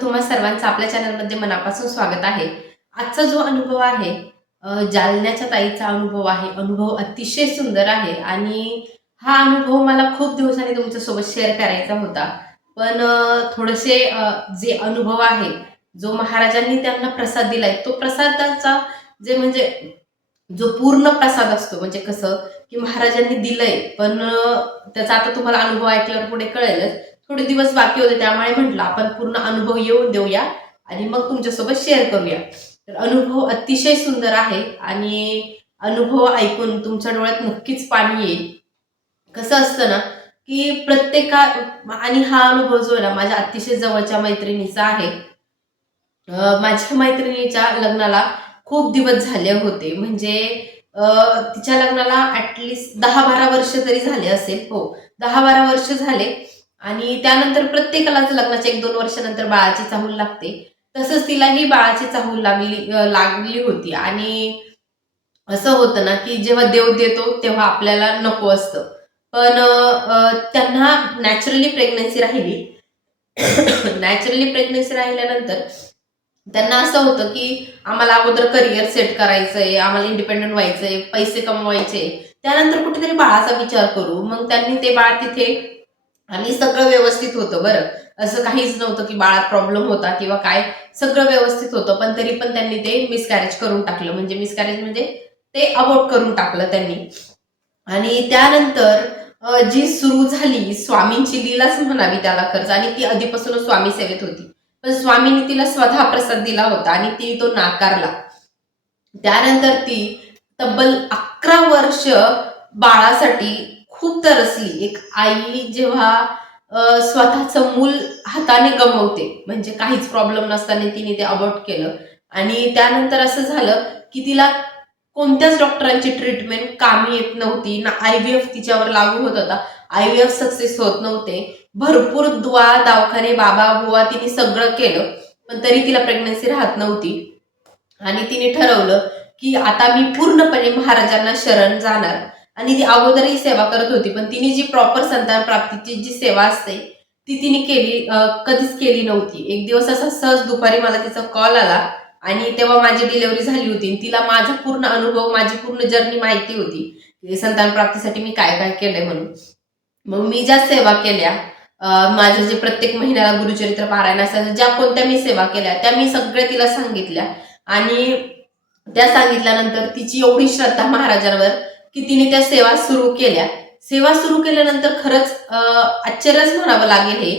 तुम्हा सर्वांचं आपल्या चॅनलमध्ये मनापासून स्वागत आहे. आजचा जो अनुभव आहे जालन्याच्या ताईचा अनुभव आहे. अनुभव अतिशय सुंदर आहे आणि हा अनुभव मला खूप दिवसांनी तुमच्यासोबत शेअर करायचा होता. पण थोडेसे जे अनुभव आहे, जो महाराजांनी त्यांना प्रसाद दिलाय, तो प्रसादाचा जे म्हणजे जो पूर्ण प्रसाद असतो म्हणजे कसं, की महाराजांनी दिलंय पण त्याचा आता तुम्हाला अनुभव ऐकल्यावर पुढे कळेलच. थोडे दिवस बाकी होते त्यामुळे म्हटलं आपण पूर्ण अनुभव येऊन देऊया आणि मग तुमच्यासोबत शेअर करूया. तर अनुभव अतिशय सुंदर आहे आणि अनुभव ऐकून तुमच्या डोळ्यात नक्कीच पाणी येईल. कसं असतं ना, की आणि हा अनुभव जो आहे ना माझ्या अतिशय जवळच्या मैत्रिणीचा आहे. माझ्या मैत्रिणीच्या लग्नाला खूप दिवस झाले होते. म्हणजे तिच्या लग्नाला ॲटलीस्ट 10-12 वर्ष तरी झाले असेल. हो, 10-12 वर्ष झाले आणि त्यानंतर प्रत्येकालाच लग्नाच्या 1-2 वर्षानंतर बाळाची चाहूल लागते. तसंच तिलाही बाळाची चाहूल लागली होती आणि असं होतं ना, की जेव्हा देव देतो तेव्हा आपल्याला नको असतं. पण त्यांना नॅचरली प्रेग्नन्सी राहिली. नॅचरली प्रेग्नन्सी राहिल्यानंतर त्यांना असं होतं, की आम्हाला अगोदर करिअर सेट करायचंय, आम्हाला इंडिपेंडंट व्हायचंय, पैसे कमवायचे. त्यानंतर कुठेतरी बाळाचा विचार करू. मग त्यांनी ते बाळ तिथे आणि सगळं व्यवस्थित होतं बरं. असं काहीच नव्हतं, की बाळात प्रॉब्लेम होता किंवा काय. सगळं व्यवस्थित होतं. पण तरी पण त्यांनी ते मिसकॅरेज करून टाकलं. म्हणजे मिसकॅरेज म्हणजे ते अबॉर्ट करून टाकलं त्यांनी. आणि त्यानंतर जी सुरू झाली स्वामींची लीलाच म्हणावी त्याला खरंच आणि ती आधीपासूनच स्वामी सेवेत होती. पण स्वामींनी तिला स्वतः प्रसाद दिला होता आणि ती तो नाकारला. त्यानंतर ती तब्बल 11 वर्ष बाळासाठी खूप तरसली. एक आई जेव्हा स्वतःचं मूल हाताने गमावते, म्हणजे काहीच प्रॉब्लेम नसताना तिने ते अबॉर्ट केलं आणि त्यानंतर असं झालं, की तिला कोणत्याच डॉक्टरांची ट्रीटमेंट कामी येत नव्हती ना. IVF तिच्यावर लागू होत होता. IVF सक्सेस होत नव्हते. भरपूर दुआ, दवाखाने, बाबा, बुवा तिने सगळं केलं. पण तरी तिला प्रेग्नन्सी राहत नव्हती. आणि तिने ठरवलं, की आता मी पूर्णपणे महाराजांना शरण जाणार. आणि ती अगोदरही सेवा करत होती. पण तिने जी प्रॉपर संतान प्राप्तीची जी सेवा असते, ती तिने कधीच केली नव्हती. एक दिवस असा सहज दुपारी मला तिचा कॉल आला आणि तेव्हा माझी डिलिव्हरी झाली होती. तिला माझा पूर्ण अनुभव, माझी पूर्ण जर्नी माहिती होती, की संतान प्राप्तीसाठी मी काय-काय केलंय म्हणून. मग मी ज्या सेवा केल्या, माझं जे प्रत्येक महिन्याला गुरुचरित्र पारायण असायचं, ज्या कोणत्या मी सेवा केल्या, त्या मी सगळ्या तिला सांगितल्या. आणि त्या सांगितल्यानंतर तिची एवढी श्रद्धा महाराजांवर, की तिने त्या सेवा सुरू केल्या. सेवा सुरू केल्यानंतर खरंच आश्चर्यच म्हणावं लागेल हे,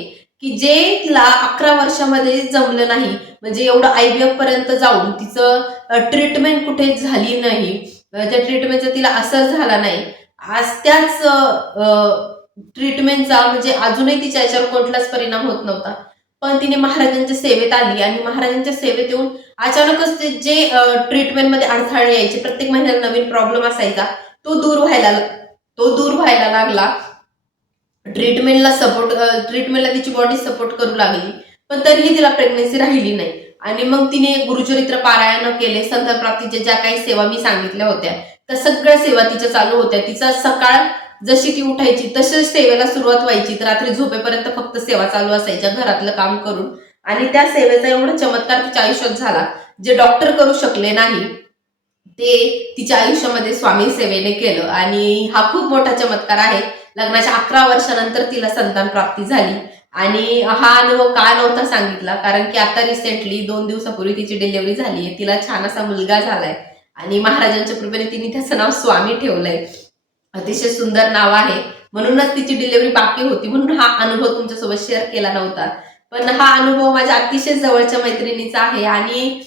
की जे तिला 11 वर्षामध्ये जमलं नाही, म्हणजे एवढं IVF पर्यंत जाऊन तिचं ट्रीटमेंट कुठे झाली नाही. त्या ट्रीटमेंटचा तिला असर झाला नाही. आज त्याच ट्रीटमेंटचा म्हणजे अजूनही तिच्या याच्यावर कोणताच परिणाम होत नव्हता. पण तिने महाराजांच्या सेवेत आली आणि महाराजांच्या सेवेत येऊन अचानकच ते जे ट्रीटमेंटमध्ये अडथळे यायचे, प्रत्येक महिन्याला नवीन प्रॉब्लेम असायचा, तो दूर व्हायला लागला. ट्रीटमेंटला तिची बॉडी सपोर्ट करू लागली. पण तरीही तिला प्रेग्नन्सी राहिली नाही. आणि मग तिने गुरुचरित्र पारायण केले. संतान प्राप्तीच्या ज्या काही सेवा मी सांगितल्या होत्या, त्या सगळ्या सेवा तिच्या चालू होत्या. तिचा सकाळ जशी ती उठायची तशीच सेवेला सुरुवात व्हायची. तर रात्री झोपेपर्यंत फक्त सेवा चालू असायच्या घरातलं काम करून. आणि त्या सेवेचा एवढा चमत्कार तिच्या आयुष्यात झाला, जे डॉक्टर करू शकले नाही, ते तिच्या आयुष्यामध्ये स्वामी सेवेने केलं. आणि हा खूप मोठा चमत्कार आहे. लग्नाच्या 11 वर्षानंतर तिला संतान प्राप्ती झाली. आणि हा अनुभव का नव्हता सांगितला, कारण की आता रिसेंटली 2 दिवसापूर्वी तिची डिलिव्हरी झाली आहे. तिला छान असा मुलगा झालाय आणि महाराजांच्या कृपेने तिने त्याचं नाव स्वामी ठेवलंय. अतिशय सुंदर नाव आहे. म्हणूनच तिची डिलिव्हरी बाकी होती, म्हणून हा अनुभव तुमच्यासोबत शेअर केला नव्हता. पण हा अनुभव माझ्या अतिशय जवळच्या मैत्रिणीचा आहे आणि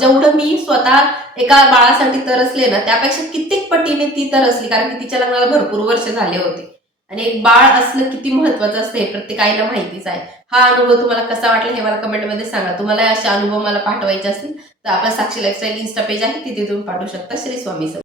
जेवढं मी स्वतः एका बाळासाठी तरसले ना, त्यापेक्षा कित्येक पटीने ती तरसली, कारण की तिच्या लग्नाला भरपूर वर्ष झाले होते. आणि एक बाळ असणं किती महत्वाचं असतं हे प्रत्येक आईला माहितीच आहे. हा अनुभव तुम्हाला कसा वाटला हे मला कमेंटमध्ये सांगा. तुम्हाला असे अनुभव मला पाठवायचे असतील तर आपला साक्षी लाईफस्टाईल इन्स्टा पेज आहे, तिथे तुम्ही पाठवू शकता. श्री स्वामी समर्थ.